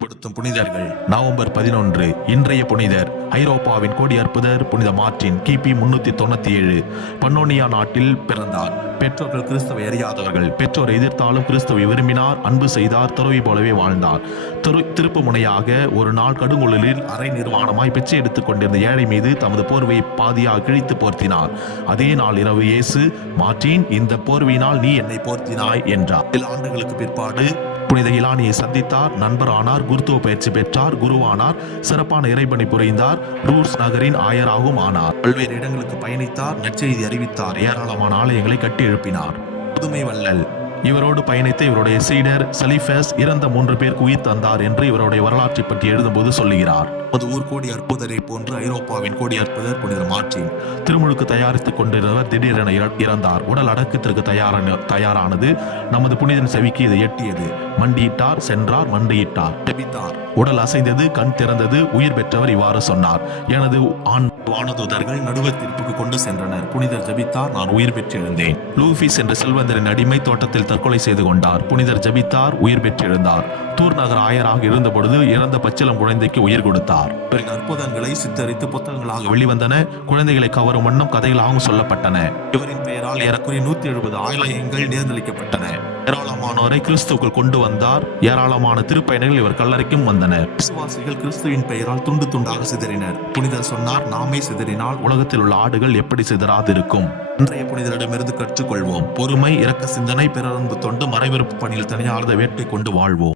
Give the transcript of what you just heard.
படுத்தும் புனிதர்கள். நவம்பர் 11. இன்றைய புனிதர் ஐரோப்பாவின் கோடி அற்புதர் புனித மார்ட்டின். கிபி 397 பன்னோனியா நாட்டில் பிறந்தார். பெற்றோர்கள் கிறிஸ்தவை அறியாதவர்கள். பெற்றோரை எதிர்த்தாலும் கிறிஸ்தவை விரும்பினார், அன்பு செய்தார், துறவி போலவே வாழ்ந்தார். திருப்பு முனையாக ஒரு நாள் கடுங்குளிரில் அரை நிர்வாணமாய் பிச்சை எடுத்துக் கொண்டிருந்த ஏழை மீது தமது போர்வையை பாதியாக கிழித்து போர்த்தினார். அதே நாள் இரவு இயேசு, மார்ட்டின், இந்த போர்வையினால் நீ என்னை போர்த்தினாய் என்றார். சில ஆண்டுகளுக்கு பிற்பாடு புனித இலானியை சந்தித்தார், நண்பர் ஆனார், குருத்துவ பயிற்சி பெற்றார், குருவானார், சிறப்பான இறைபணி புரிந்தார், ரூர்ஸ் நகரின் ஆயராகவும் ஆனார். பல்வேறு இடங்களுக்கு பயணித்தார், நற்செய்தி அறிவித்தார், ஏராளமான ஆலயங்களை கட்டி எழுப்பினார். புதுமை வள்ளல். இவரோடு பயணித்த இவருடைய சீடர் சலிஃபஸ் இறந்த 3 பேருக்கு உயிர் தந்தார் என்று இவருடைய வரலாற்றை பற்றி எழுதும்போது சொல்லுகிறார். அது ஊர் கோடி அற்புதரை போன்று ஐரோப்பாவின் கோடி அற்புதர் புனித மார்ட்டின். திருமுழுக்கு தயாரித்துக் கொண்டிருந்தவர் திடீரென இறந்தார். உடல் அடக்கத்திற்கு தயாரானது. நமது புனிதன் செவிக்கு இதை எட்டியது. மண்டியிட்டார், சென்றார், மண்டியிட்டார், ஜெபித்தார். உடல் அசைந்தது, கண் திறந்தது. உயிர் பெற்றவர் இவ்வாறு சொன்னார்: எனது வானதூதர்கள் நடுவர் தீர்ப்புக்கு கொண்டு சென்றனர். புனிதர் ஜெபித்தார், நான் உயிர் பெற்று எழுந்தேன். லூபிஸ் என்ற செல்வந்தரின் அடிமை தோட்டத்தில் தற்கொலை செய்து கொண்டார். புனிதர் ஜெபித்தார், உயிர் பெற்று எழுந்தார். தூர் நகர் ஆயராக இருந்த பொழுது இறந்த பச்சிளம் குழந்தைக்கு உயிர் கொடுத்தார். இவரின் அற்புதங்களை சித்தரித்து புத்தகங்களாக வெளிவந்தன. குழந்தைகளை கவரும் வண்ணம் கதைகளாகவும் சொல்லப்பட்டன. இவரின் பெயரால் ஏறக்குறைய 170 ஆலயங்கள் நேர்ந்தளிக்கப்பட்டன. ஏராளமானோரை கிறிஸ்துவுக்குள் கொண்டு வந்தார். ஏராளமான திருப்பயணிகள் இவர் கல்லறைக்கும் வந்தனர். விசுவாசிகள் கிறிஸ்துவின் பெயரால் துண்டு துண்டாக சிதறினர். புனிதர் சொன்னார், நாமே சிதறினால் உலகத்தில் உள்ள ஆடுகள் எப்படி சிதறாதிருக்கும்? இன்றைய புனிதரிடமிருந்து கற்றுக்கொள்வோம். பொறுமை, இரக்க சிந்தனை, பிறரன்பு தொண்டு, மறைவிருப்பு பணியில் தனியார்ந்த வேட்டை கொண்டு வாழ்வோம்.